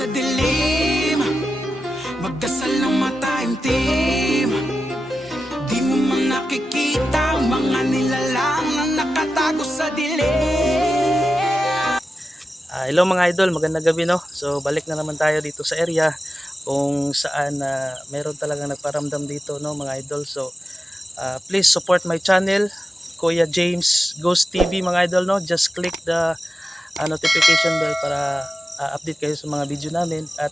sa dilim, magdasal ng mataimtim. Di mo man nakikita ang mga nilalang na nakatago sa dilim. Hello mga idol, magandang gabi no. So balik na naman tayo dito sa area kung saan meron talagang nagparamdam dito no mga idol. So please support my channel, Kuya James Ghost TV mga idol no. Just click the notification bell para update kayo sa mga video namin. At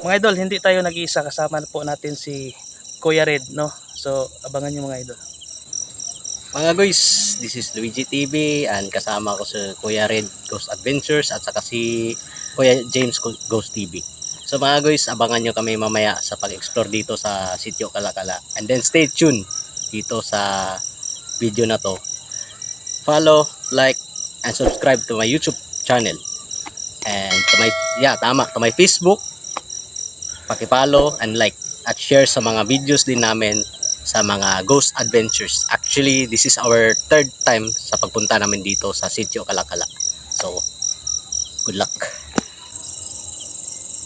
mga idol, hindi tayo nag-iisa, kasama po natin si Kuya Red no. So abangan nyo mga idol. Mga guys, this is Luigi TV and kasama ko si Kuya Red Ghost Adventures at saka si Kuya James Ghost TV. So mga guys, abangan nyo kami mamaya sa pag-explore dito sa Sitio Kalakala. And then stay tuned dito sa video na to. Follow, like, and subscribe to my YouTube channel. And to my Facebook. Paki-follow and like at share sa mga videos din namin sa mga ghost adventures. Actually, this is our third time sa pagpunta namin dito sa Sitio Kalakala. So, good luck.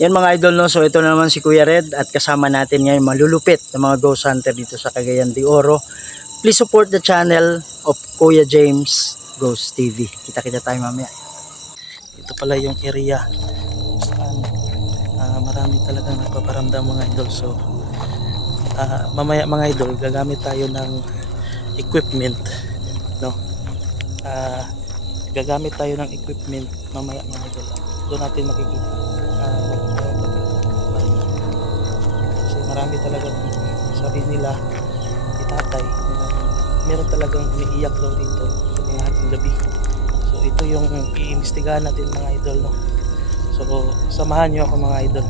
Yan mga idol no, so ito na naman si Kuya Red at kasama natin ngayon malulupit na mga ghost hunter dito sa Cagayan de Oro. Please support the channel of Kuya James Ghost TV. Kita-kita tayo mamaya. Ito pala yung area saan marami talagang nagpaparamdam mga idol. So mamaya mga idol gagamit tayo ng equipment no. Gagamit tayo ng equipment mamaya mga idol. Doon natin makikita kasi marami talagang sabi nila itatay meron talagang umiiyak daw dito sa mga hating gabi. So ito yung iimbestigahan natin mga idol no. So samahan nyo ako mga idol,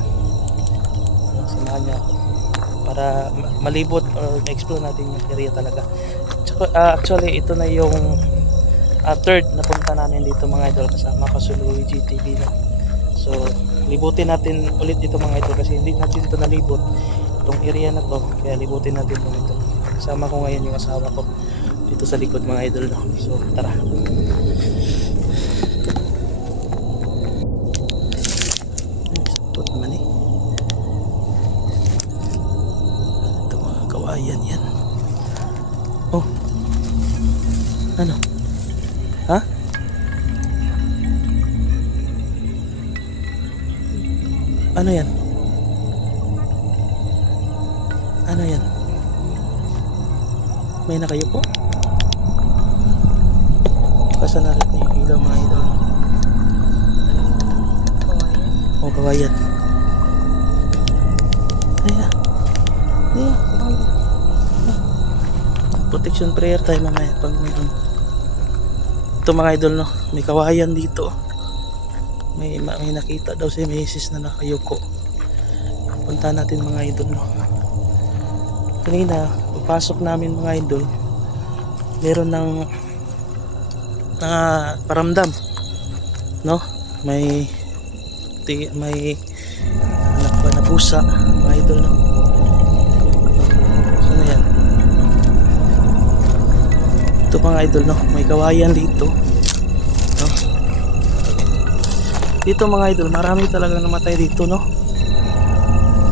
samahan nyo ako para malibot or explore natin yung area talaga. Actually ito na yung third na punta namin dito mga idol kasama ko sa Luigi TV no. So libutin natin ulit ito mga idol kasi hindi natin ito nalibot itong area na to, kaya libutin natin ito. Kasama ko ngayon yung asawa ko dito sa likod mga idol no. So tara. Sapot naman eh. Ito mga kawayan yan. Oh. Ano? Ha? Ano yan? Ano yan? May nakayuko? Kasanarit na yung ilaw mga idol. O kawayan. Ayan. Ayan. Protection prayer tayo mamaya pag mayroon. Ito mga idol no, may kawayan dito. May nakita daw si Mrs. na nakayuko. Punta natin mga idol no. Kanina pagpasok namin mga idol meron ng paramdam no, may anak ba na pusa mga idol no. Saan yan? Ito mga idol no, may kawayan dito no. Dito mga idol marami talagang namatay dito no,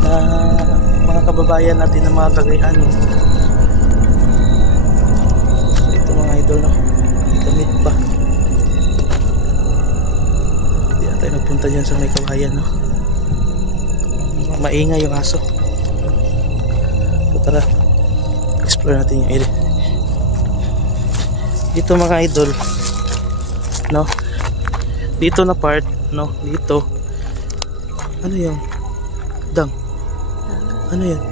na mga kababayan natin na mga Cagayan no. So ito mga idol no, may damit pa. Hindi na tayo nagpunta dyan sa may kawayan no, maingay yung aso. So tara, explore natin yung area dito mga idol no. Dito na part no, dito ano yung dang, ano yan?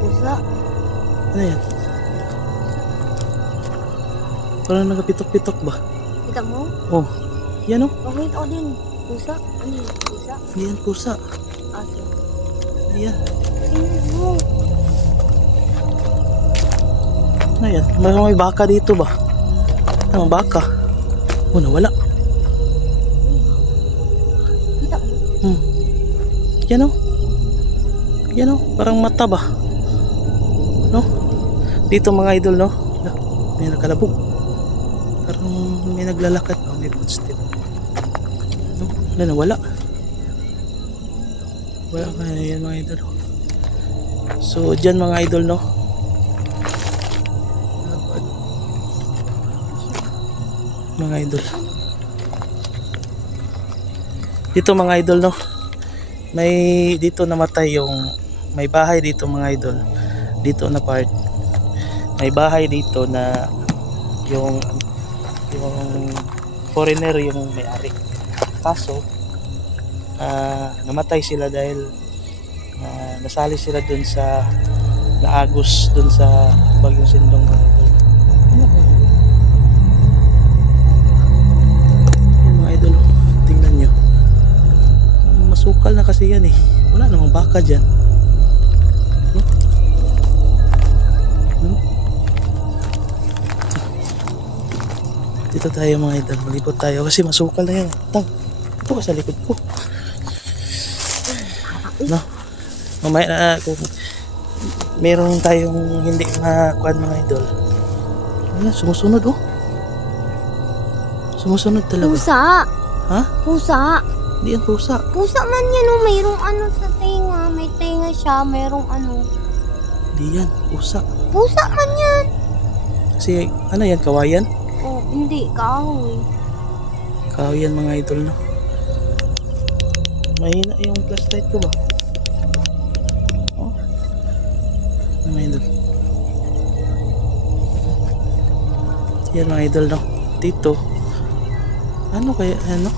Pusa. Ano yan? Parang nagapitok-pitok ba? Kita mo? Oh, yan o. Bakit ako din? Pusa? Ano yun? Pusa? Hindi yan pusa. Aso. Ayan. Tingnan mo. Ano yan? May baka dito ba? Ano baka? Oh, nawala. Kita mo? Yan o. Yan o. Parang mata ba? No? Dito mga idol no. May nakalabog. Parang may naglalakad. Oh, may footstep. No? Wala, nawala. Wala ka yan mga idol. So dyan mga idol no. Mga idol. Dito mga idol no. May dito namatay yung may bahay dito mga idol. Dito na part. May bahay dito na yung foreigner yung may-ari. Kaso namatay sila dahil nasali sila dun sa naagos dun sa Bagyong Sindong mga idol. Ano kaya? Yan mga idol, tingnan nyo. Masukal na kasi yan eh. Wala namang baka dyan. Dito tayo mga idol, malipot tayo kasi masukal na yan. Tang, ito ka sa likod ko. No? Mamaya na kung meron tayong hindi makuhan mga idol. Ayan, sumusunod oh. Sumusunod talaga. Pusa. Ha? Pusa. Hindi yan pusa. Pusa man yan oh. Mayroong ano sa tenga. May tenga siya. Mayroong ano. Hindi yan, pusa. Pusa man yan. Kasi ano yan, kawayan? Oh, hindi. Kahoy. Kawayan mga idol no. Mahina yung flashlight ko ba? Oh. Mga idol. Yan mga idol no. Dito. Ano kaya ano?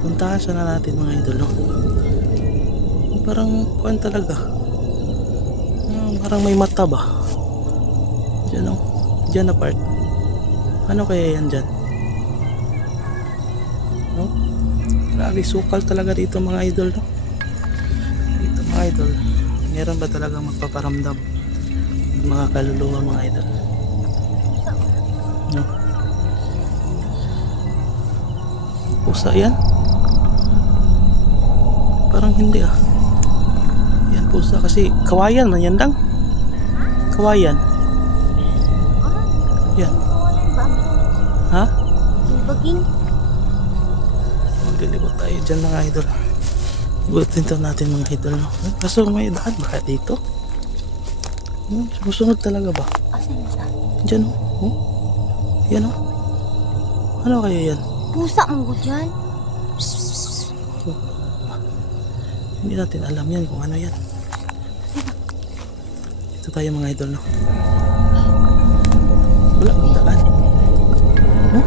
Puntahan sana natin mga idol no. Parang kuan talaga. Parang may mata ba? Diyan no. Diyan na part. Ano kaya yan dyan? No? Grabe, sukal talaga dito mga idol no? Dito mga idol, meron ba talagang magpaparamdam mga kaluluwa mga idol? No? Pusa yan? Parang hindi ah. Yan pusa kasi kawayan man yan lang. Kawayan. Yan. Ha? Baging. Maglilibot tayo dyan mga idol. Butin to natin mga idol no? Kaso may daan ba dito? Sumusunod talaga ba? Asan siya? Dyan o. Oh? Yan o. Ano kaya yan? Pusa mo dyan. Hindi natin alam yan kung ano yan. Ito tayo mga idol no? Wala bang daan? No?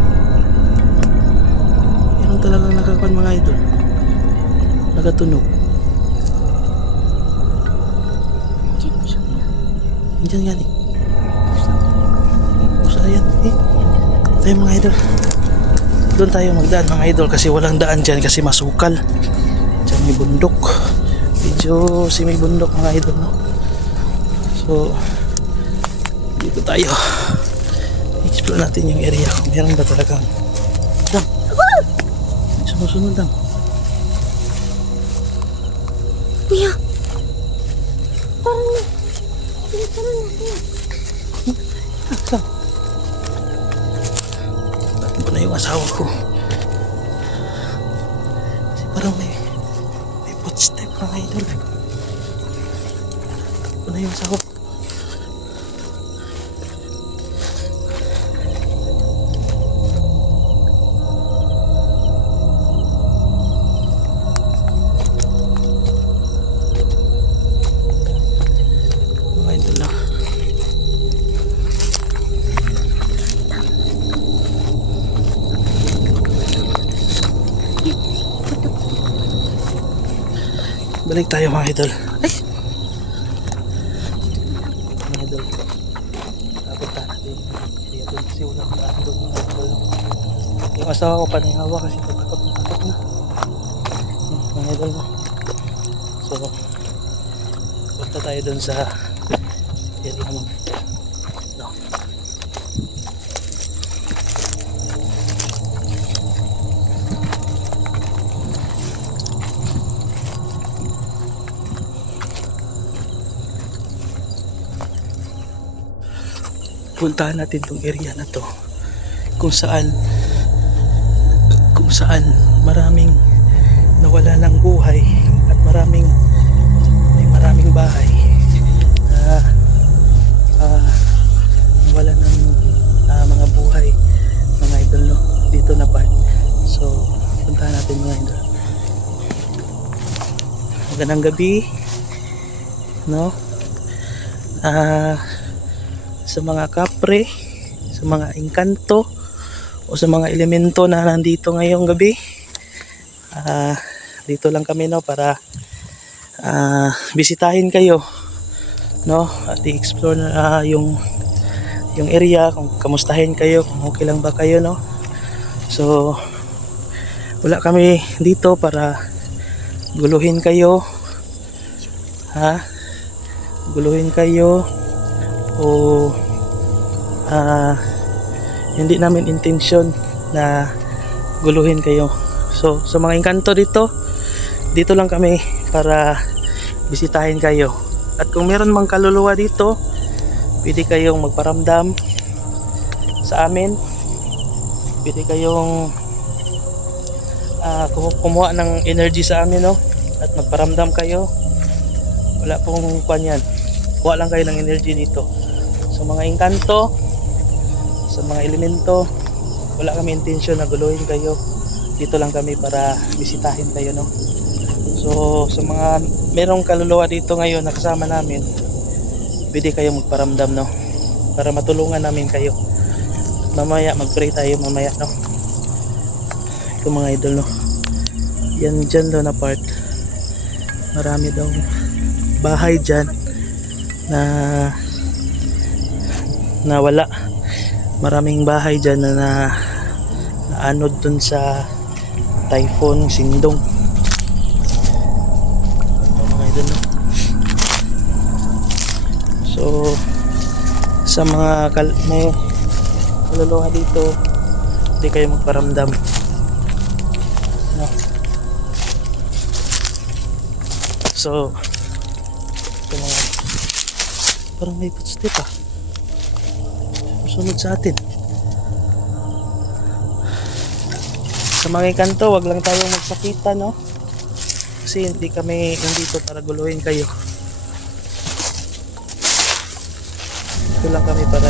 Meron talagang nakakuan mga idol. Nagatunog. Check siya. Diyan yan eh. Pusa yan eh. Tayo mga idol. Doon tayo magdaan mga idol kasi walang daan dyan kasi masukal. Diyan may bundok. Medyo may bundok mga idol no. So dito tayo. Explore natin yung area kung meron ba talagang dam. Sumusunod dam. Kuya. Parang na. Tara natin. Saan? Bakit ko na yung asawa ko? Kasi parang may footstep mga idol. Bakit ko na yung asawa ko? Mga idol lang. Balik tayo mga idol. Ay! Mga idol. Napunta natin. Kaya doon kasi walang daan doon mga idol. Yung asawa ko panihawa kasi takot na. Mga idol mo. So, punta tayo doon sa area mga idol. No. Puntahan natin tong area na to kung saan maraming nawala ng buhay at maraming bahay na wala ng mga buhay, mga idol, no, dito na part. So puntahan natin mga idol. Magandang gabi, no, sa mga kapre, sa mga engkanto o sa mga elemento na nandito ngayong gabi. Dito lang kami, no, para bisitahin kayo, no, at i-explore na yung area, kung kamustahin kayo, kung okay lang ba kayo, no. So wala kami dito para guluhin kayo, guluhin kayo o hindi namin intensyon na guluhin kayo. So sa mga engkanto dito lang kami para bisitahin kayo. At kung meron mang kaluluwa dito, pwede kayong magparamdam sa amin, pwede kayong kumuha ng energy sa amin, no, at magparamdam kayo. Wala pong kwan yan, kuha lang kayo ng energy dito. Sa mga engkanto, sa mga elemento, wala kami intensyon na guluhin kayo. Dito lang kami para bisitahin kayo, no. So sa mga merong kaluluwa dito ngayon na kasama namin, pwede kayo magparamdam, no, para matulungan namin kayo. Mamaya mag-pray tayo mamaya, no. Ito mga idol, no, yan dyan daw na part, marami daw bahay dyan na wala. Maraming bahay dyan na naanod dun sa typhoon Sindong. Mga idol, no. So sa mga may kaluluwa dito, hindi kayo magparamdam, no. So ito mga, parang may footstep sunod sa atin. Sa mga kanto, wag lang tayong magsakita, no, kasi hindi kami nandito para guluhin kayo. Ito lang kami para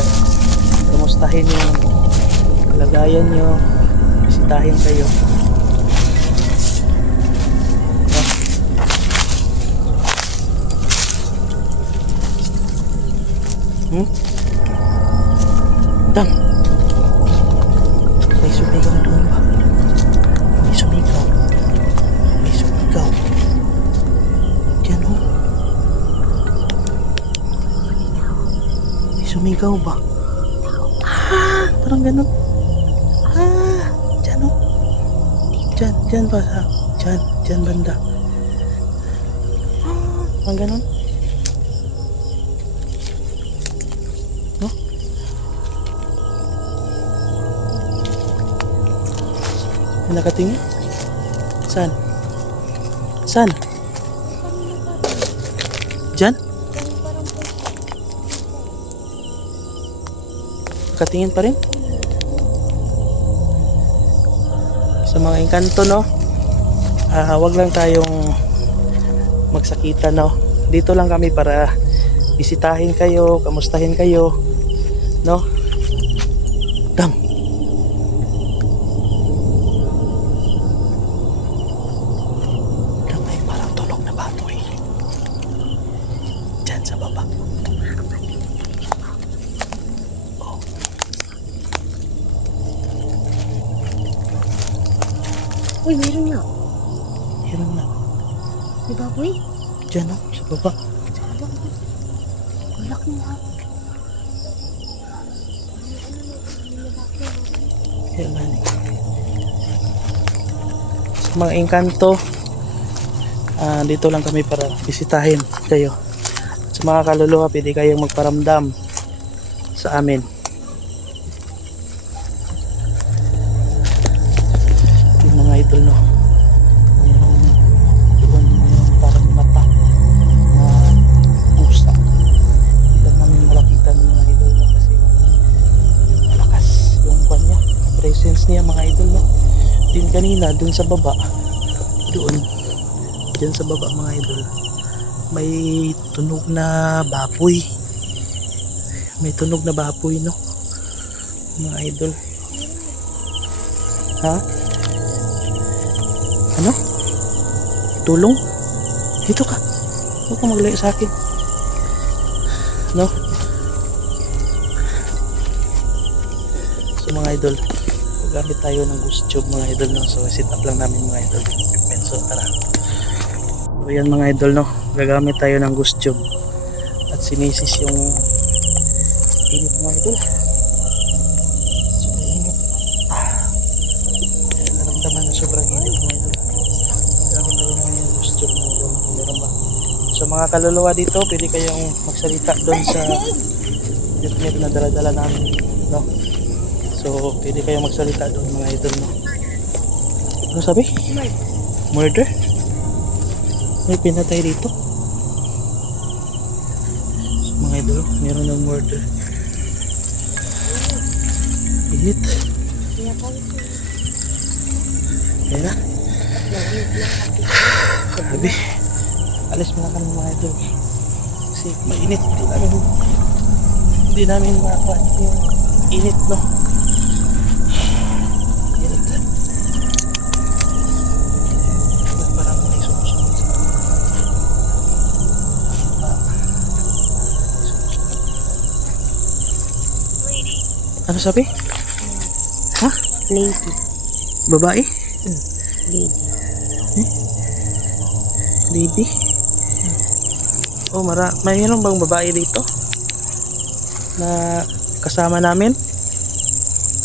kamustahin yung kalagayan nyo, bisitahin kayo, no? Dang, may sumigaw doon ba? May sumigaw dyan, oh. May sumigaw ba? Parang ganun. Dyan, oh. Dyan ba? Dyan banda. Parang ganun. Nakatingin? Saan? Diyan? Nakatingin pa rin? Sa mga engkanto, no, wag lang tayong magsakita, no. Dito lang kami para bisitahin kayo, kamustahin kayo, no. Dang, sa baba. Oh. Uy, meron na. May baboy? Diyan, no, sa baba. Wala kang mga. Yan man. Sa mga engkanto, dito lang kami para bisitahin kayo. Sa mga kaluluwa, pwede kayong magparamdam sa amin. Yung mga idol, no, mayroong parang mata na pusa. Hindi lang namin malapitan mga idol, no, kasi malakas yung kanya, presence niya mga idol, no. Din kanina dun sa baba, doon Diyan sa baba mga idol, may tunog na baboy. May tunog na baboy, no? Mga idol. Ha? Ano? Tulong? Dito ka. Huwag kang maglayo sa akin. No? So mga idol, gamit tayo ng ghost tube mga idol, no? So set up lang namin mga idol. So tara. So yan mga idol, no? Gagamit tayo ng ghost tube. At sinisis yung init mga idol. Sobrang init. Kaya naramdaman na sobrang init mga idol. Gamit tayo ng ghost tube mga idol. Meron ba? So mga kaluluwa dito, pwede kayong magsalita doon sa unit na dala-dala namin, no? So pwede kayong magsalita doon mga idol, no? Ano sabi? Murder? May pinatay dito. So, mga idol, meron ng murder. Init. Ayan na. Grabe. Alis muna kami mga idol. Kasi mainit. Hindi namin makakuha yung init, no? Init. Parang may sumusunod sa ano sabi? Ha? Lady. Babae? Lady. Lady? Oh, mayroon bang babae dito na kasama namin?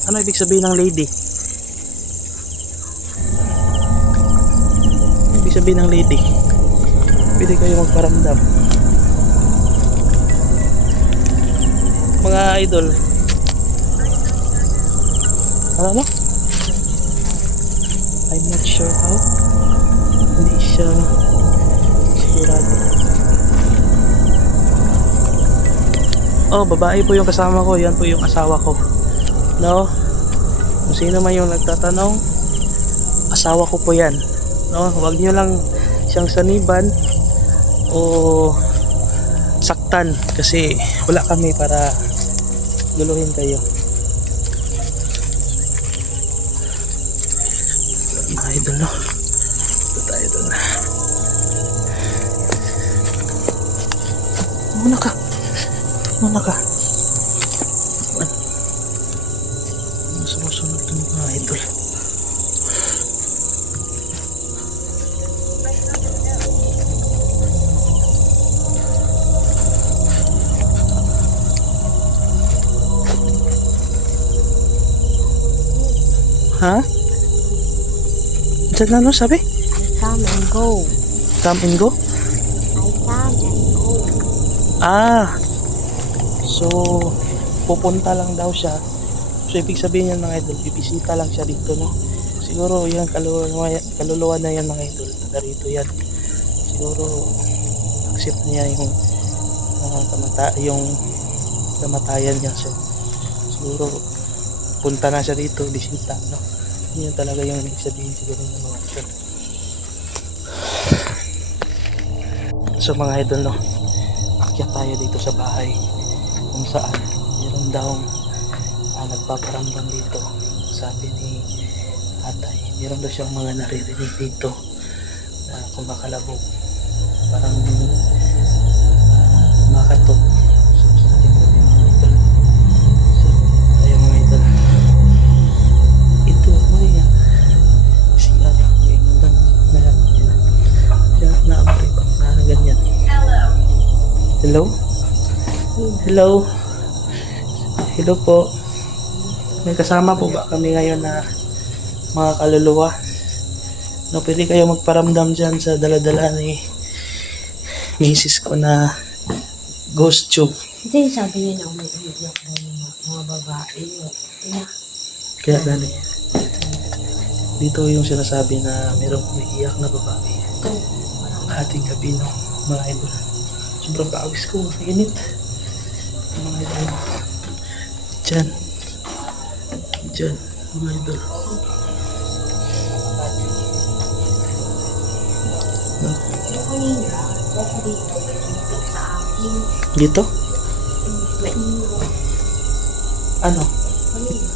Ano ibig sabihin ng lady? Ibig sabihin ng lady, pwede kayo magparamdam mga idol. Ano? I'm not sure how. Hindi siya sigurado. Oh, babae po yung kasama ko. Yan po yung asawa ko. No? Kung sino man yung nagtatanong, asawa ko po yan. No? Huwag nyo lang siyang saniban o saktan kasi wala kami para guluhin kayo. Mga idol, no? Ito tayo doon. Muna ka. Muna ka. Ano sumusunod doon mga idol? Ha? Diyan na, no? Sabi? Come and go. Come and go? I come and go. Ah, so pupunta lang daw siya. So ibig sabihin yan mga idol, bibisita lang siya dito, no? Siguro yan kaluluwa na yan mga idol, taga rito yan. Siguro accept niya yung yung kamatayan niya. So siguro punta na siya dito, bisita, no? Yun talaga yung ibig sabihin siguro ng mga idol. So mga idol, no? Akyat tayo dito sa bahay kung saan meron daw nagpaparamdam dito. Sabi ni tatay, meron daw siyang mga naririnig dito na kumakalabog, parang makatok. So sa ating gabi mga idol. So ayun mga idol, ito may si Adam may ingandang na siya naamari pa na ganyan. Hello? Hello? Hello po. May kasama po ba kami ngayon na mga kaluluwa? No, pwede kayo magparamdam dyan sa daladala ni misis ko na ghost tube. Kasi sabi niya na may umiiyak daw yung mga babae. Kaya gani. Dito yung sinasabi na mayroong umiiyak na babae. Ating gabi, no, mga idol. Sobrang pawis ko, mainit. Mga idol. Diyan. Diyan, mga idol. Kanina, nasa dito, may tumipik sa akin. Dito? Ano? Kanina.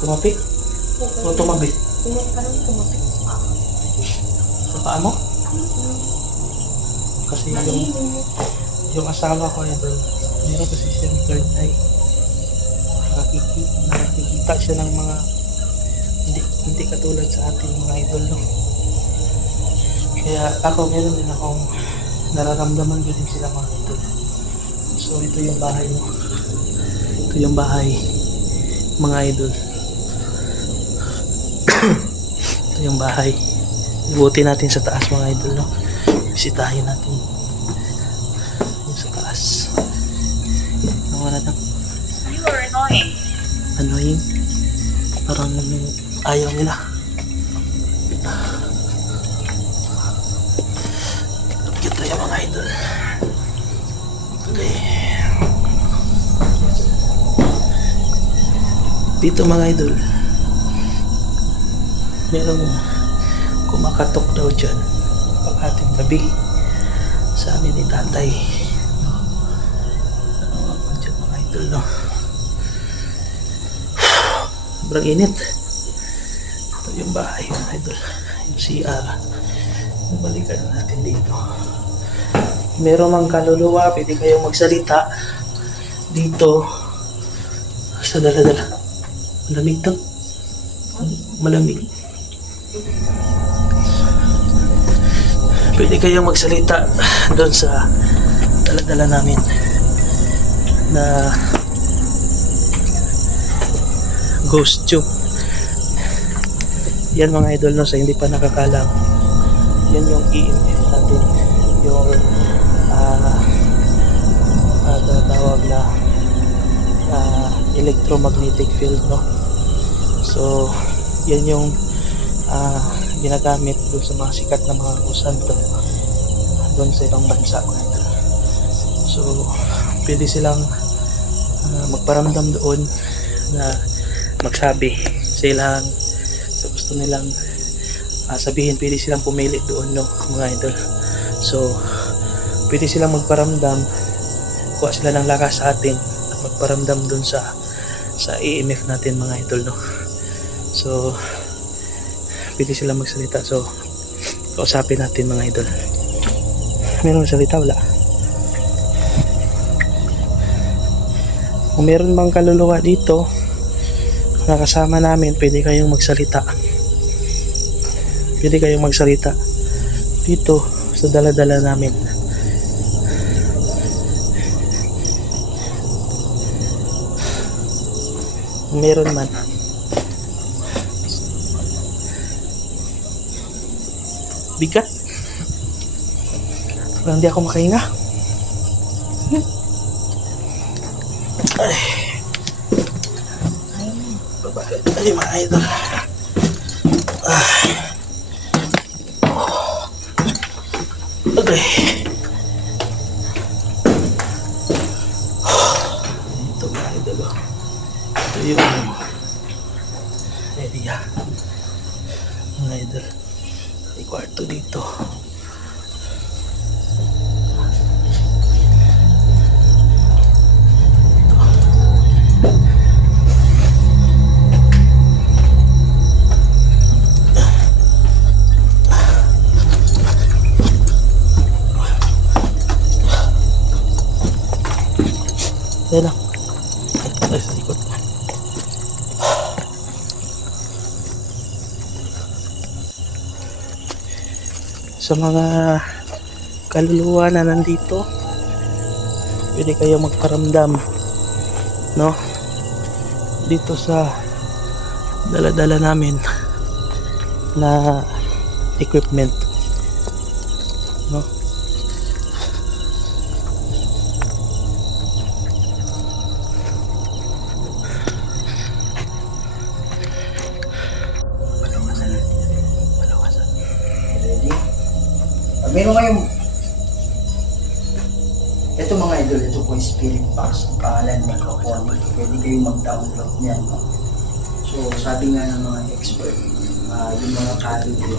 Tumapik? O tumabi? Parang tumipik sa akin. Sa paa mo? Kasi yung asawa ko idol, meron kasi siyang third eye. Nakikita siya ng mga hindi katulad sa ating mga idol, no? Kaya ako meron din akong nararamdaman ko din sila mga idol. So ito yung bahay mo. Ito yung bahay mga idol. Ito yung bahay. Ibuti natin sa taas mga idol, no? Bisitahin natin yung sa taas. Nawala na. You are annoying. Annoying. Parang ayaw nila. Lapit tayo mga idol. Okay. Dito mga idol, merong kumakatok daw dyan pag ating gabi, sabi ni tatay. Ano dyan mga idol, no? Sobrang init. Ito yung bahay mga idol, yung CR. Balikan natin dito. Meron mang kaluluwa, pwede kayong magsalita dito sa dala-dala. Malamig to. Malamig. Pwede kayong magsalita doon sa dala-dala namin na ghost tube. Yan mga idol, no, sa hindi pa nakakalam, yan yung EMF natin, yung tawag na electromagnetic field, no. So yan yung ginagamit doon sa mga sikat na mga kusanto doon sa ibang bansa mga idol. So pwede silang magparamdam doon na magsabi sa ilang sa gusto nilang sabihin. Pwede silang pumili doon, no mga idol. So pwede silang magparamdam, kuha sila ng lakas sa atin at magparamdam doon sa EMF natin mga idol, no. So pwede silang magsalita. So kausapin natin mga idol. Meron salita? Wala. Kung meron bang kaluluwa dito na kasama namin, pwede kayong magsalita. Pwede kayong magsalita dito sa dala-dala namin. Kung meron man. Bigat. Parang hindi ako makahinga. Ay. Ay mga idol. Okay. Ito mga idol. Ito yung area. Mga idol. May kwarto dito. Ayan lang. Ay, sa likod. Sa mga kaluluwa na nandito, pwede kayo magparamdam, no? Dito sa dala-dala namin na equipment, no? Meron kayong ito mga idol, ito po spirit box, ang pangalan microphone. Pwede kayong mag-download niyan, no? So sabi nga ng mga expert, yung mga kaluluwa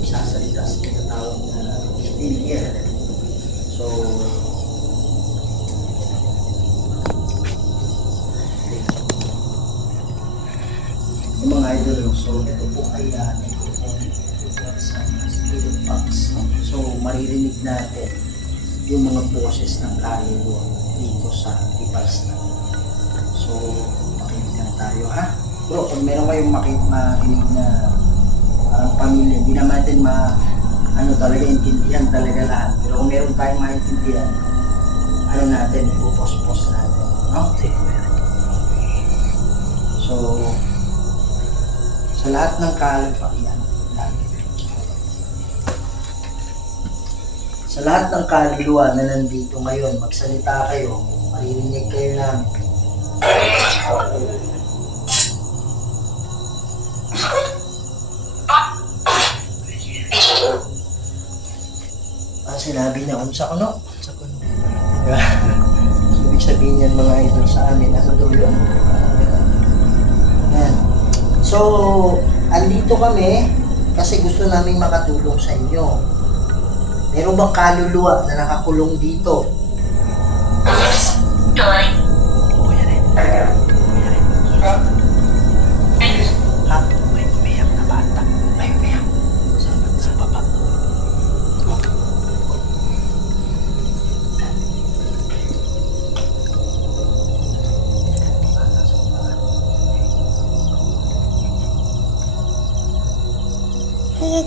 sasalita sa mga So, ito po ay sa spirit box. So, maririnig natin yung mga boses ng kaluluwa dito sa device natin. So, makinig lang tayo ha. Bro, pag meron kayong marinig na parang pamilya, hindi naman natin talaga, intindihan talaga lahat. Pero kung meron tayong maintindihan, ano natin, ipupos-pos natin. No? So, sa lahat ng kaluluwa, sa lahat ng kaluluwa na nandito ngayon, magsalita kayo, maririnig kayo namin. Sinabi niya, unsa ko no? Sa kuno. Diba? So, ibig sabihin yan mga idol sa amin, ano daw yun? Yan. So, andito kami kasi gusto namin makatulong sa inyo. Meron bang kaluluwa na nakakulong dito? Kuya rin. Ha? May umiyak na bata. May umiyak. Sa baba.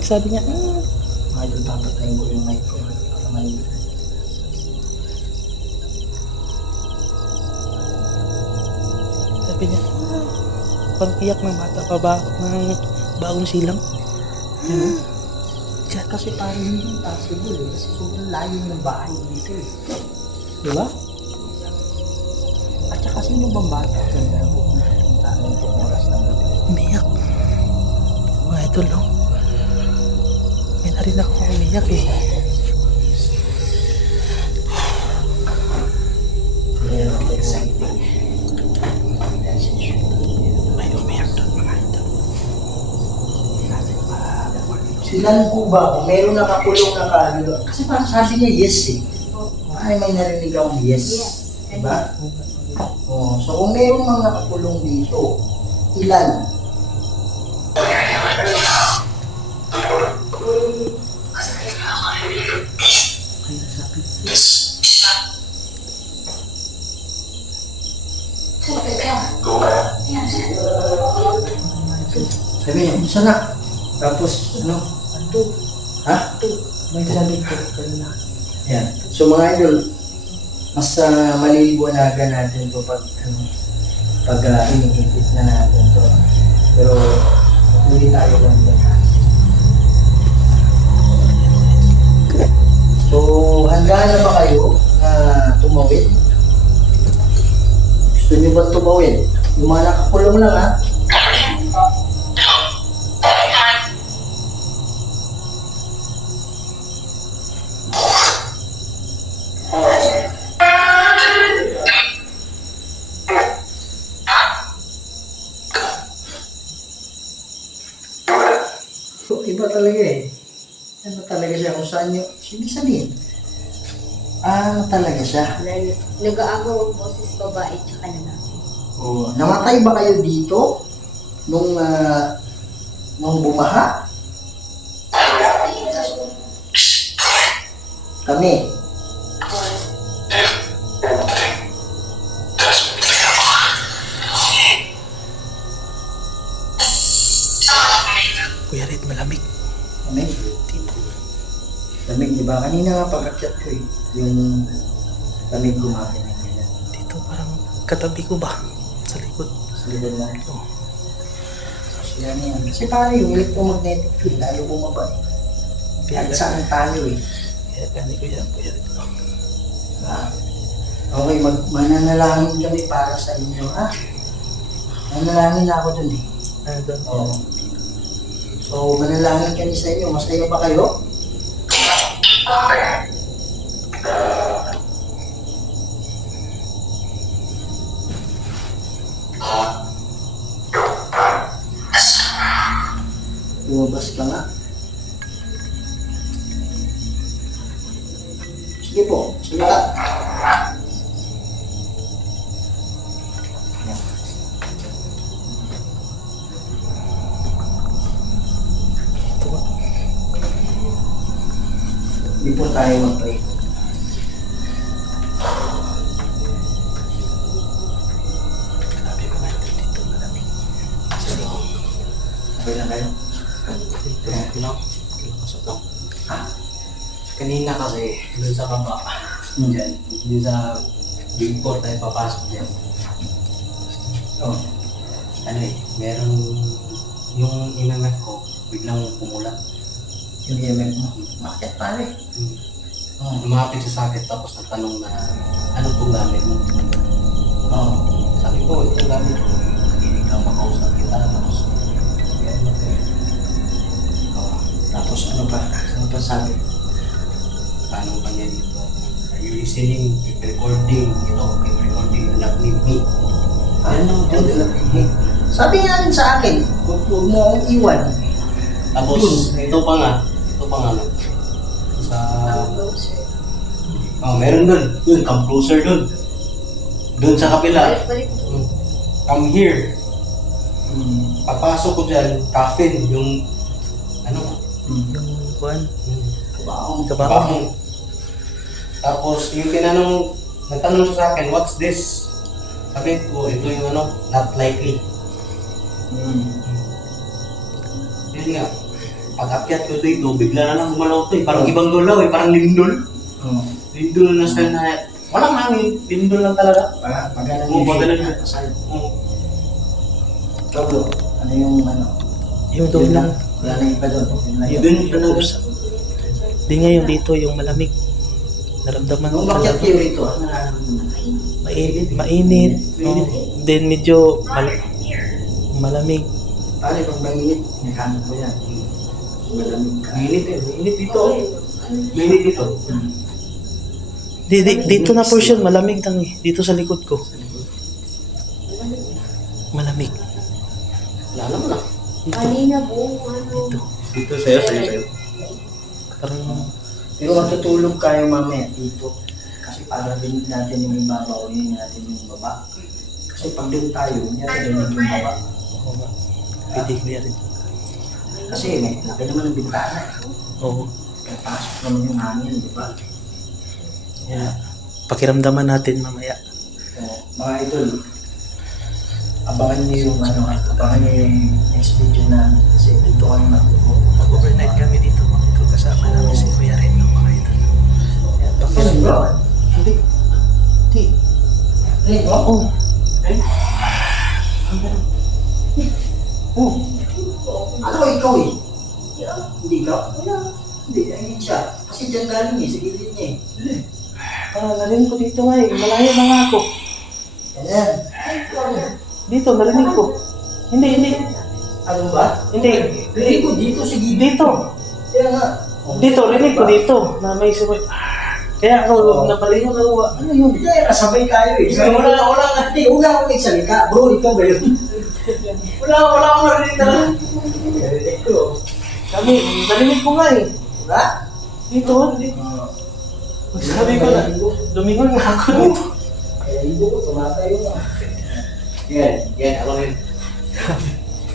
Sabi niya, Mga idol, papatayin ko yung mic ko para maliit. sabi niya, parang iyak ng bata pa ba ng bagong silang. Kasi parang hindi possible eh. Kasi sobrang layo ng bahay dito eh. Diba? At saka sino bang bata dyan na pupunta ng itong oras ng gabi? Umiyak. Mga idol, no? May narinig ako umiyak eh. Pero exciting. May umiyak doon mga idol. Silan po ba kung meron nakakulong na kaluluwa? Kasi parang sabi niya yes eh. Ay, may narinig akong yes. Diba? Oh, so kung meron mga nakakulong dito, ilan? Sabi niya, kung sana? Tapos, ano? Ha? May sabi ko kanina. Yan. So mga idol, mas maliliwanagan natin to pag hinihigit na natin to. Pero hindi tayo lang doon. So handa na ba kayo na tumawid? Gusto niyo ba tumawid? Yung mga nakakulong lang ha? So, iba talaga eh. Ano talaga siya kung saan nyo, ibig sabihin, ano talaga siya? Nag-aagaw ang boses babae tsaka lalaki. Oh, namatay ba kayo dito nung bumaha? Kami. Kuya Red, malamig. Kami. Lamig, di ba? Kanina nga pag-akyat ko eh, yung lamig gumagana ng ganyan. Dito parang katabi ko ba? Sa likod. Sa likod lang. Oh. So, yan yan. Kasi paano yung electromagnetic field, lalo bumaba eh. Kahit saan tayo eh. Kaya gani ko yan, Kuya Red. Okay, mananalangin kami para sa inyo, ha? Mananalangin na ako dun eh. Doon. Oo. So, manalangin kami sa inyo. Masaya ba kayo? Lumabas ka nga. Sige po, salita. before tayo mag-pray. Sabi ko nga dito malamig. Sa loob. Okay lang kayo? Kanina kasi, doon sa kaba, dyan, doon sa before tayo papasok dyan. Oh. Ano eh, meron yung MMF ko, biglang pumulat. Yung EMF mo. Bakit pare? Lumapit sa sakit tapos nagtanong na, ano itong gamit mo? Oo. Sabi ko, itong gamit ko. Nakinig lang makausap kita. Tapos, yan na kayo. Tapos ano pa? Ano pa sabi? Tanong pa niya dito. Are you listening? Keep recording. Ito, keep recording. Do not leave me. Ano? Sabi nga rin sa akin, huwag mo akong iwan. Tapos, ito pa nga no. Sa... Oh, meron dun. Dun, come closer dun. Dun sa kapila. Come here. Papasok ko dyan, coffin, yung... Ano? Yung buwan. Kabaong. Kabaong. Tapos, yung nagtanong siya sa akin, what's this? Sabi ko, ito yung ano, not likely. Yun nga, pag-akyat ko dito, bigla na lang gumalaw to eh. Parang ibang gulaw eh, parang lindol. Lindol na style na, walang hangin, lindol lang talaga. Pagana Oo, pagana niya. Oo. Ikaw bro, ano yung ano? Yung doon Yun lang. Wala na iba doon. Yun lang Yun yun. talaga. Di nga yung dito, yung malamig. Naramdaman ko Nung makyat talaga. kayo rito, ano nararamdaman mo? Mainit. Oh. Then medyo malamig. Pare, pag mainit, nakaano ko yan. Malamig ka. Mainit eh, mainit dito. Mainit dito. Dito na portion, malamig lang eh. Dito sa likod ko. Malamig. Wala naman ah. Dito. Kanina buong ano. Dito sa'yo. Parang Pero matutulog kayo mamaya dito. Kasi para rinig natin yung ibabaw, yun natin yung baba. Kasi pag doon tayo, hindi natin rinig yung baba. oo nga. Pwede clear rin. Kasi may laki naman ang bintana. Oo. Kaya pasok naman yung hangin, di ba? Yeah. Pakiramdaman natin mamaya. Mga idol, abangan niyo yung ano, abangan niyo yung next video na kasi dito kami magtupo. Mag-overnight kami dito. Mga idol, kasama namin si Kuya Ren ng mga idol. Yan, pakiramdaman. Hindi. Hindi. Hey, bro? Oh. Oh. Ano ikaw eh? Hindi ikaw? Hindi, ayun siya. Kasi dyan galing eh, sa gilid niya eh. Ah, narinig ko dito nga eh. Malayo na nga ako. Ayan. Dito, narinig ko. Hindi. Ano ba? Hindi. Rinig ko dito sa gilid. Dito. Kaya nga. Dito, rinig ko dito. Na may sabay. Kaya ako, napalingon ako. Ano yun? Kaya nasabay tayo eh. Wala nga. Hindi, una ako nagsalita. Bro, ikaw ba yun? Wala akong narinig talaga. Rinig ko. Kami, narinig ko nga eh. Wala? Dito. Sabi ko na, lumingon nga ako dito. Kaya hindi ko, tumatayo nga. Yan, ako rin.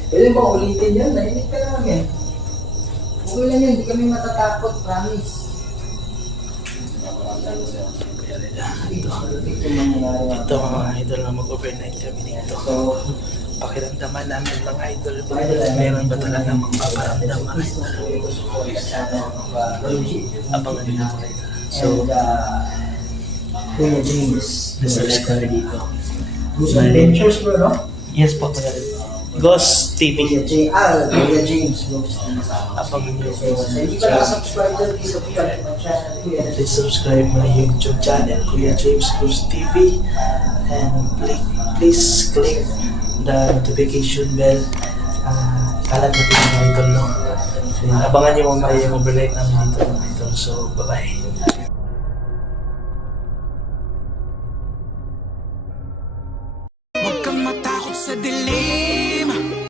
Pwede ba ulitin yan? Narinig ka naman yan. Okay lang yan, hindi kami matatakot, promise. Ito mga idol na mag-overnight kami dito. So, Pakiramdaman namin mga idol. Meron ba talaga magpaparamdam mga idol? Abangan nyo na mga idol. so, Kuya James, subscribe dito. Gusto Adventures bro, no? Yes po Kuya Ren. Ghost TV. Kuya James, Ghost TV. Abangan nyo. So, sa hindi pa nakasubscribe dyan, please subscribe my channel, Kuya James. Please subscribe my YouTube channel, Kuya James Ghost TV. And please click the notification bell. Kalat na din mga idol, no? So, abangan nyo mamaya yung overnight namin dito mga idol. So, bye-bye.